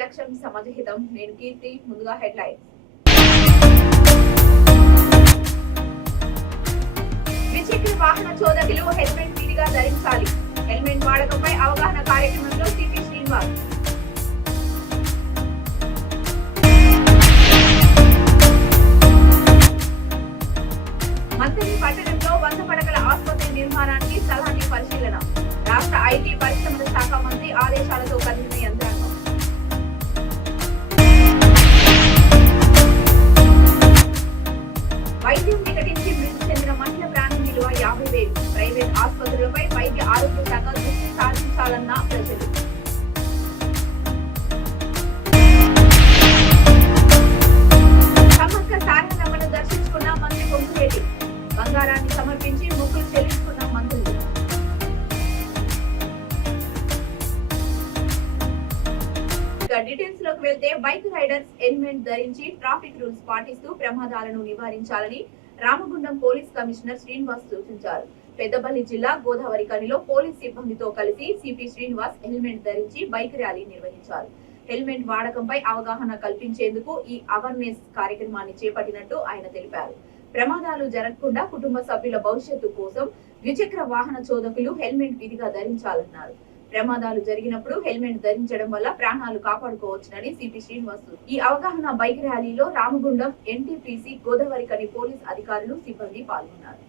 లక్ష్యం సమాజహితం. నేను కీర్తి. ముందుగా హెడ్లైన్స్. ద్విచక్ర వాహన చోదకులు హెల్మెట్ విధిగా ధరించాలి. హెల్మెట్ వాడకంపై అవగాహన కార్యక్రమంలో సిపి శ్రీనివాస్. మంత్రి పట్టణంలో 100 పడకల ఆసుపత్రి నిర్మాణానికి స్థలాన్ని పరిశీలన. రాష్ట్ర ఐటీ పరిశ్రమల శాఖ మంత్రి ఆదేశాలతో కదిలిన యంత్రాంగం. వైద్యం వికటించి మృతి చెందిన మహిళ ప్రాణం విలువ 50,000. ప్రైవేట్ ఆసుపత్రులపై వైద్య ఆరోగ్య శాఖ దృష్టి సారించాలన్న ప్రజలు. సమ్మక్క సారలమ్మను దర్శించుకున్న మంత్రి పొంగులేటి. బంగారాన్ని సమర్పించి మొక్కులు చెల్లించుకున్న మంత్రులు. డీటెయిల్స్ లోకి వెళ్తే బైక్ రైడర్స్ హెల్మెట్ ధరించి ట్రాఫిక్ రూల్స్ పాటిస్తూ ప్రమాదాలను నివారించాలని రామగుండం పోలీస్ కమిషనర్ శ్రీనివాస్ సూచించారు. పెద్దపల్లి జిల్లా గోదావరి కనిలో పోలీస్ సిబ్బందితో కలిసి సిపి శ్రీనివాస్ హెల్మెట్ ధరించి బైక్ ర్యాలీ నిర్వహించారు. హెల్మెట్ వాడకంపై అవగాహన కల్పించేందుకు ఈ అవేర్నెస్ కార్యక్రమాన్ని చేపట్టినట్టు ఆయన తెలిపారు. ప్రమాదాలు జరగకుండా కుటుంబ సభ్యుల భవిష్యత్తు కోసం ద్విచక్ర వాహన చోదకులు హెల్మెట్ విధిగా ధరించాలన్నారు. ప్రమాదాలు జరిగినప్పుడు హెల్మెట్ ధరించడం వల్ల ప్రాణాలు కాపాడుకోవచ్చునని సిపి శ్రీనివాస్. ఈ అవగాహన బైక్ ర్యాలీలో రామగుండం ఎన్టీపీసీ గోదావరి కని పోలీస్ అధికారులు సిబ్బంది పాల్గొన్నారు.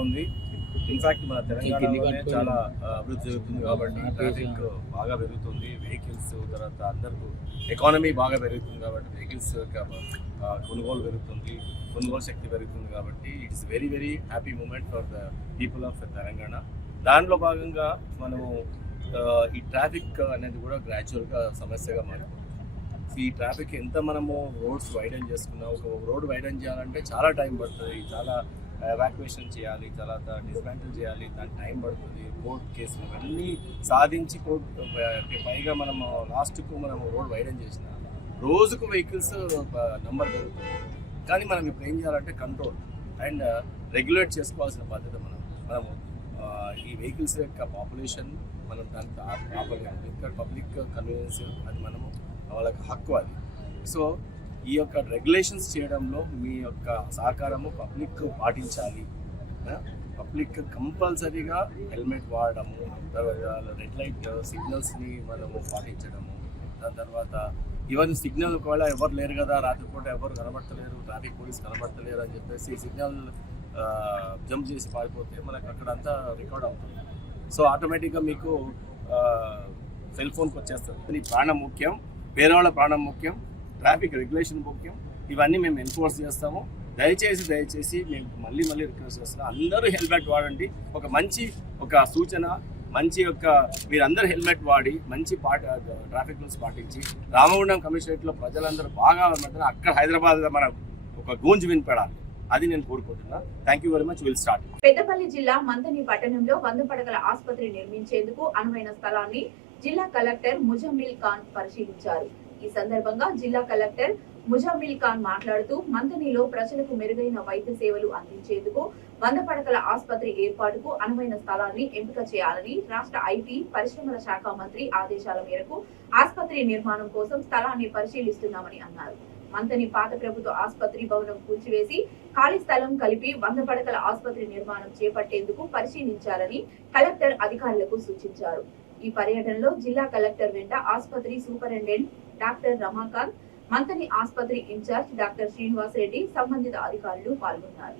ఉంది. ఇన్ఫాక్ట్ మన తెలంగాణలోనే చాలా అభివృద్ధి జరుగుతుంది కాబట్టి ట్రాఫిక్ బాగా పెరుగుతుంది. వెహికల్స్ తర్వాత అందరికీ ఎకానమీ బాగా పెరుగుతుంది కాబట్టి వెహికల్స్ కొనుగోలు పెరుగుతుంది, కొనుగోలు శక్తి పెరుగుతుంది కాబట్టి it's very very happy moment for the people of Telangana. దానిలో భాగంగా మనము ఈ ట్రాఫిక్ అనేది కూడా గ్రాడ్యువల్గా సమస్యగా మారుతుంది. ఈ ట్రాఫిక్ ఎంత మనము రోడ్స్ వైడన్ చేసుకున్నా, ఒక రోడ్ వైడన్ చేయాలంటే చాలా టైం పడుతుంది, చాలా ఎవాక్యుయేషన్ చేయాలి, తర్వాత డిస్మాంటిల్ చేయాలి, దానికి టైం పడుతుంది. కోర్టు కేసులు ఇవన్నీ సాధించి పైగా మనము లాస్ట్కు మనము రోడ్ వైడన్ చేసిన రోజుకు వెహికల్స్ నెంబర్ పెరుగుతుంది. కానీ మనం ఇప్పుడు ఏం చేయాలంటే కంట్రోల్ అండ్ రెగ్యులేట్ చేసుకోవాల్సిన బాధ్యత మనము ఈ వెహికల్స్ యొక్క పాపులేషన్ మనం దానికి ఆపలేము. ఇక్కడ పబ్లిక్ కన్వీనియన్స్ అది మనము వాళ్ళకి హక్కు అది. సో ఈ యొక్క రెగ్యులేషన్స్ చేయడంలో మీ యొక్క సహకారము పబ్లిక్ పాటించాలి. పబ్లిక్ కంపల్సరీగా హెల్మెట్ వాడడము, తర్వాత రెడ్ లైట్ సిగ్నల్స్ని మనము పాటించడము, దాని తర్వాత ఈవెన్ సిగ్నల్ ఒకవేళ ఎవరు లేరు కదా, రాత్రిపూట ఎవరు కనబడతలేరు, ట్రాఫిక్ పోలీస్ కనబడతలేరు అని చెప్పేసి సిగ్నల్ జంప్ చేసి పారిపోతే మనకు అక్కడంతా రికార్డ్ అవుతుంది. సో ఆటోమేటిక్గా మీకు సెల్ ఫోన్కి వచ్చేస్తుంది. మీ ప్రాణం ముఖ్యం, వేరే వాళ్ళ ప్రాణం ముఖ్యం, ట్రాఫిక్ రెగ్యులేషన్ ముఖ్యం. ఇవన్నీ మేము ఎన్ఫోర్స్ చేస్తాము. దయచేసి మేము మళ్ళీ రిక్వెస్ట్ చేస్తున్నాం, అందరూ హెల్మెట్ వాడండి. ఒక మంచి సూచన, మంచి మీరందరూ హెల్మెట్ వాడి మంచి ట్రాఫిక్ రూల్స్ పాటించి రామగుండం కమిషనరేట్లో ప్రజలందరూ బాగా అక్కడ హైదరాబాద్ మన ఒక గూంజు వినిపడాలి. అది నేను కోరుకుంటున్నా. Thank you very much. Will start. Peddapalli జిల్లా మంతని పట్టణంలో 100 పడకల ఆసుపత్రి నిర్మించేందుకు అనువైన స్థలాన్ని జిల్లా కలెక్టర్ ముజమ్మిల్ ఖాన్ పరిశీలించారు. ఈ సందర్భంగా జిల్లా కలెక్టర్ ముజమ్మిల్ ఖాన్ మాట్లాడుతూ మంతనిలో ప్రజలకు మెరుగైన వైద్య సేవలు అందించేందుకు 100 పడకల ఆసుపత్రి ఏర్పాటుకు అనువైన స్థలాన్ని ఎంపిక చేయాలని రాష్ట్ర ఐటీ పరిశ్రమల శాఖ మంత్రి ఆదేశాల మేరకు ఆసుపత్రి నిర్మాణం కోసం స్థలాన్ని పరిశీలిస్తున్నామని అన్నారు. మంతని పాత ప్రభుత్వ ఆసుపత్రి భవనం కూల్చివేసి ఖాళీ స్థలం కలిపి 100 పడకల ఆసుపత్రి నిర్మాణం చేపట్టేందుకు పరిశీలించాలని కలెక్టర్ అధికారులకు సూచించారు. ఈ పర్యటనలో జిల్లా కలెక్టర్ వెంట ఆసుపత్రి సూపరింటెండెంట్ డాక్టర్ రమాకాంత్, మంతని ఆసుపత్రి ఇన్ఛార్జ్ డాక్టర్ శ్రీనివాస్ రెడ్డి, సంబంధిత అధికారులు పాల్గొన్నారు.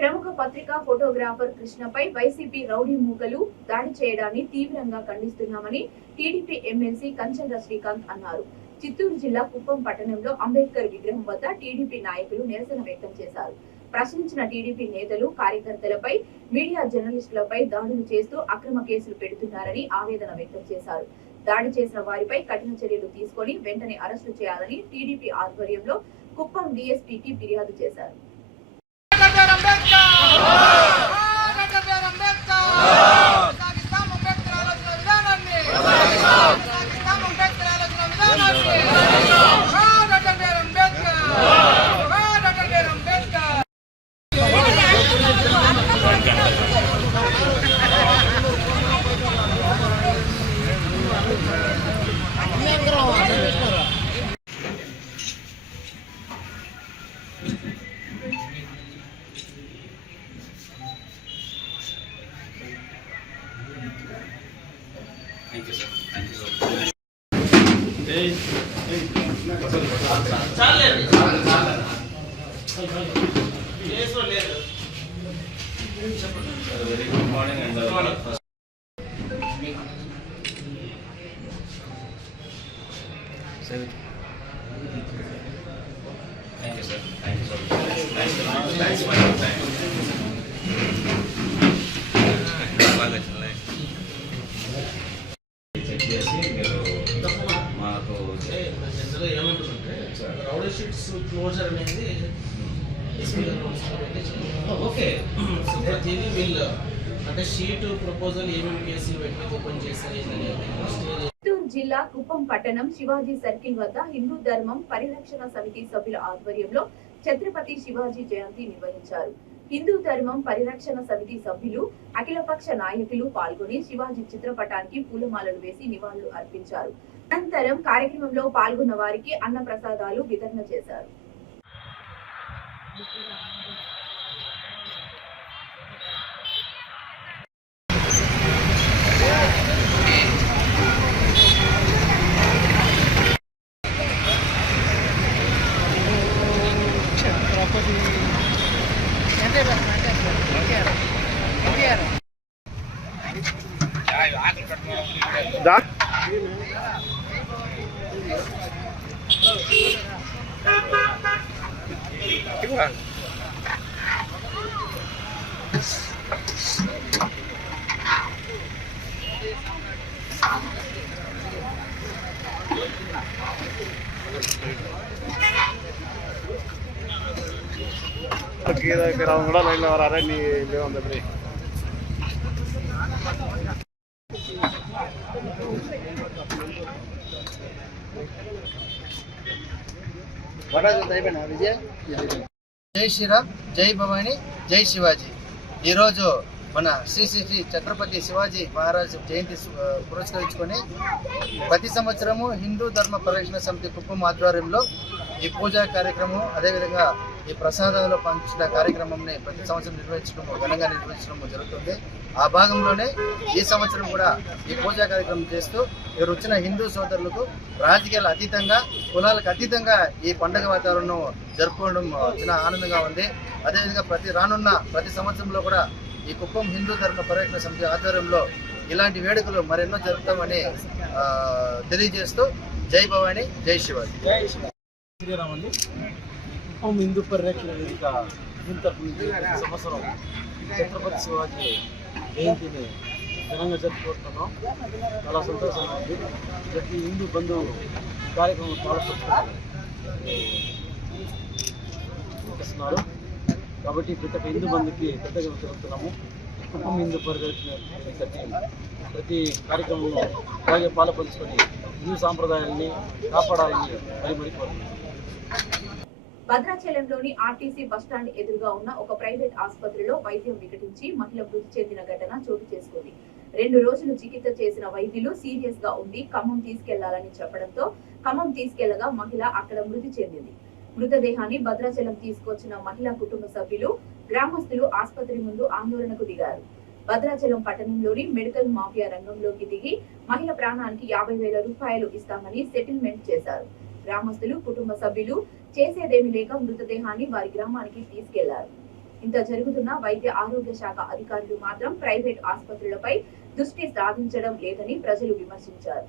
ప్రముఖ పత్రికా ఫోటోగ్రాఫర్ కృష్ణపై వైసీపీ రౌడీ మూకలు దాడి చేయడాన్ని తీవ్రంగా ఖండిస్తున్నామని టీడీపీ ఎమ్మెల్సీ కంచర్ల శ్రీకాంత్ అన్నారు. చిత్తూరు జిల్లా కుప్పం పట్టణంలో అంబేద్కర్ విగ్రహం వద్ద టీడీపీ నాయకులు నిరసన వ్యక్తం చేశారు. ప్రశ్నించిన టీడీపీ నేతలు, కార్యకర్తలపై, మీడియా జర్నలిస్టులపై దాడులు చేస్తూ అక్రమ కేసులు పెడుతున్నారని ఆవేదన వ్యక్తం చేశారు. దాడి చేసిన వారిపై కఠిన చర్యలు తీసుకొని వెంటనే అరెస్టు చేయాలని టీడీపీ ఆధ్వర్యంలో కుప్పం డీఎస్పీకి ఫిర్యాదు చేశారు. క్లోజర్ అనేది ఓకే సో ప్రతిదీ వీళ్ళు అంటే షీట్ ప్రపోజల్ ఏమేమి కేసులు పెట్టి ఓపెన్ చేశారు. చిత్తూరు జిల్లా కుప్పం పట్టణం శివాజీ సర్కిల్ వద్ద హిందూ ధర్మం పరిరక్షణ సమితి సభ్యుల ఆధ్వర్యంలో ఛత్రపతి శివాజీ జయంతి నిర్వహించారు. హిందూ ధర్మం పరిరక్షణ సమితి సభ్యులు, అఖిలపక్ష నాయకులు పాల్గొని శివాజీ చిత్రపటానికి పూలమాలలు వేసి నివాళులు అర్పించారు. అనంతరం కార్యక్రమంలో పాల్గొన్న వారికి అన్న ప్రసాదాలు వితరణ చేశారు. அவங்க கூட லைன்ல வராரு நீ வந்து జై శ్రీరామ్, జై భవాని, జై శివాజీ. ఈరోజు మన శ్రీ శ్రీ శ్రీ ఛత్రపతి శివాజీ మహారాజ్ జయంతి పురస్కరించుకొని ప్రతి సంవత్సరము హిందూ ధర్మ పరిరక్షణ సమితి కుప్పం ఆధ్వర్యంలో ఈ పూజా కార్యక్రమం, అదేవిధంగా ఈ ప్రసాదాలు పంచిన కార్యక్రమంని ప్రతి సంవత్సరం ఘనంగా నిర్వహించడం జరుగుతుంది. ఆ భాగంలోనే ఈ సంవత్సరం కూడా ఈ పూజా కార్యక్రమం చేస్తూ ఇక్కడ వచ్చిన హిందూ సోదరులకు రాజకీయాలు అతీతంగా, కులాలకు అతీతంగా ఈ పండుగ వాతావరణం జరుపుకోవడం చాలా ఆనందంగా ఉంది. అదేవిధంగా ప్రతి సంవత్సరంలో కూడా ఈ కుప్పం హిందూ ధర్మ పరిరక్షణ సమితి ఆధ్వర్యంలో ఇలాంటి వేడుకలు మరెన్నో జరుపుతామని తెలియజేస్తూ జై భవాని, జై శివాజీ. శ్రీరామ్ అండి. కుప్పం హిందూ పరిరక్షణ వేదిక సంవత్సరం ఛత్రపతి శివాజీ జయంతిని ఘనంగా జరుపుకుంటున్నాం. చాలా సంతోషంగా ఉంది. ప్రతి హిందూ బంధువు కార్యక్రమం పాల్గొంటున్నారు కాబట్టి ప్రతి ఒక్క హిందూ బంధుకి పెద్దగా జరుగుతున్నాము. కుప్పం హిందూ పరిరక్షణ ప్రతి కార్యక్రమంలో అలాగే పాల్పంచుకొని హిందూ సాంప్రదాయాల్ని కాపాడాలని మరి కోరుతున్నాం. భద్రాచలంలోని ఆర్టీసీ బస్టాండ్ ఎదురుగా ఉన్న ఒక ప్రైవేట్ ఆసుపత్రిలో వైద్యం వికటించి మహిళ మృతి చెందిన ఘటన చోటు చేసుకుంది. 2 రోజులు చికిత్స చేసిన వైద్యులు సీరియస్ గా ఉండి ఖమ్మం తీసుకెళ్లాలని చెప్పడంతో ఖమ్మం తీసుకెళ్లగా మహిళ అక్కడ మృతి చెందింది. మృతదేహాన్ని భద్రాచలం తీసుకొచ్చిన మహిళా కుటుంబ సభ్యులు, గ్రామస్తులు ఆసుపత్రి ముందు ఆందోళనకు దిగారు. భద్రాచలం పట్టణంలోని మెడికల్ మాఫియా రంగంలోకి దిగి మహిళ ప్రాణానికి 50,000 రూపాయలు ఇస్తామని సెటిల్మెంట్ చేశారు. గ్రామస్తులు, కుటుంబ సభ్యులు చేసేదేమీ లేక మృతదేహాన్ని వారి గ్రామానికి తీసుకెళ్లారు. ఇంత జరుగుతున్న వైద్య ఆరోగ్య శాఖ అధికారులు మాత్రం ప్రైవేట్ ఆసుపత్రులపై దృష్టి సాధించడం లేదని ప్రజలు విమర్శించారు.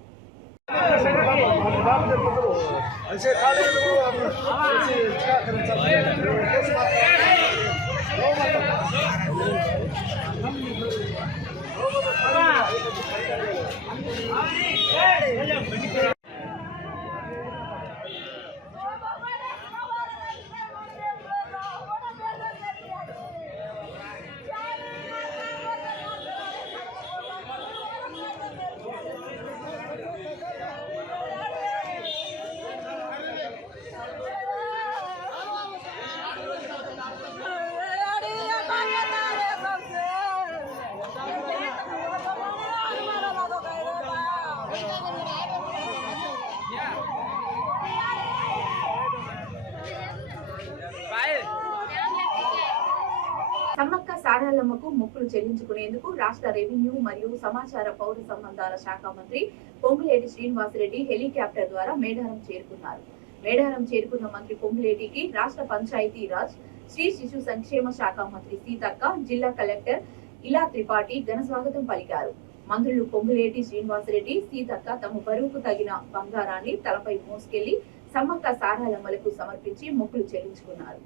సమ్మక్క సారాలమ్మకు మొక్కులు చెల్లించుకునేందుకు రాష్ట్ర రెవెన్యూ మరియు సమాచార పౌర సంబంధాల శాఖ మంత్రి పొంగులేటి శ్రీనివాసరెడ్డి హెలికాప్టర్ ద్వారా మేడారం చేరుకున్నారు. మేడారం చేరుకున్న మంత్రి పొంగులేటికి రాష్ట్ర పంచాయతీ రాజ్, శ్రీ శిశు సంక్షేమ శాఖ మంత్రి సీతక్క, జిల్లా కలెక్టర్ ఇలా త్రిపాఠి ఘన స్వాగతం పలికారు. మంత్రులు పొంగులేటి శ్రీనివాసరెడ్డి, సీతక్క తమ బరువుకు తగిన బంగారాన్ని తలపై మోసుకెళ్లి సమ్మక్క సారాలమ్మలకు సమర్పించి మొక్కులు చెల్లించుకున్నారు.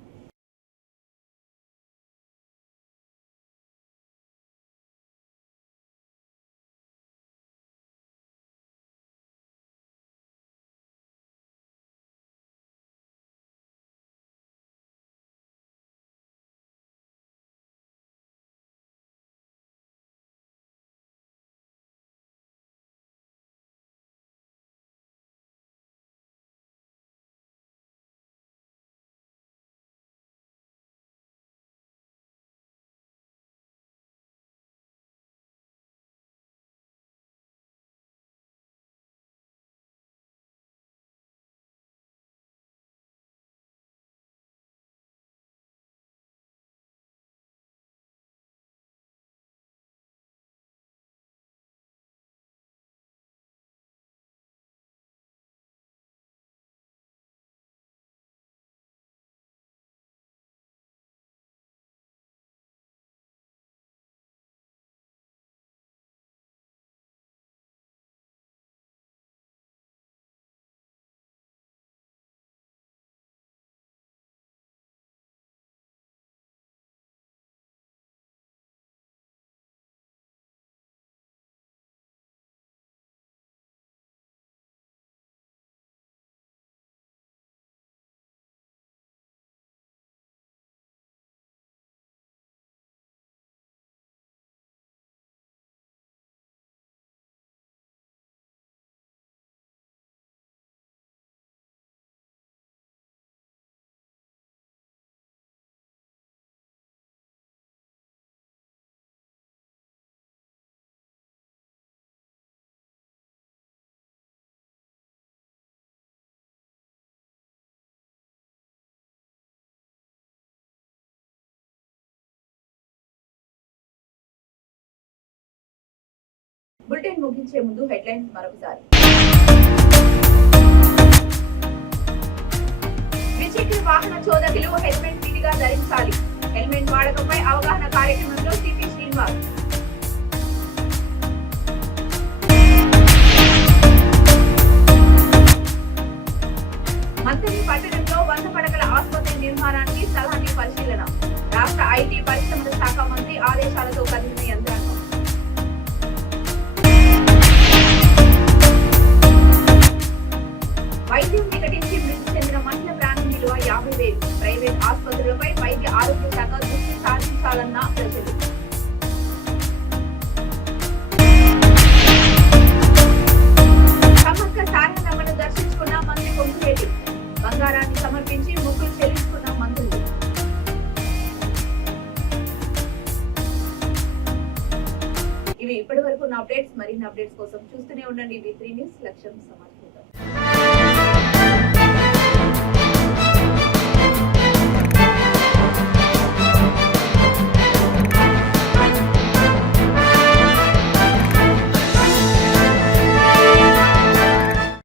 బులెటిన్ ముగించే ముందు హెడ్లైన్స్ మరొకసారి. ద్విచక్ర వాహన చోదకులు హెల్మెట్ విధిగా ధరించాలి. హెల్మెట్ వాడకంపై అవగాహన కార్యక్రమంలో సిపి శ్రీనివాస్. మంత్రి పట్టణంలో 100 పడకల ఆసుపత్రి నిర్మాణానికి స్థలాన్ని పరిశీలన. రాష్ట్ర ఐటీ పరిశ్రమల శాఖ మంత్రి ఆదేశాలతో కదిలిన యంత్రాంగం. వైద్యం వికటించి మృతి చెందిన మహిళ ప్రాణం విలువ 50,000. ప్రైవేట్ ఆసుపత్రులపై వైద్య ఆరోగ్య శాఖ దృష్టి సారించాలన్న ప్రజలు. సమ్మక్క సారలమ్మను దర్శించుకున్న మంత్రి కొంగులేటి. బంగారాన్ని సమర్పించి మొక్కులు చెల్లించుకున్న మంత్రులు. ఇవి ఇప్పటి వరకు అప్డేట్స్. మరిన్ని అప్డేట్స్ కోసం చూస్తూనే ఉండండి V3 న్యూస్. లక్ష్యం సమాచారం.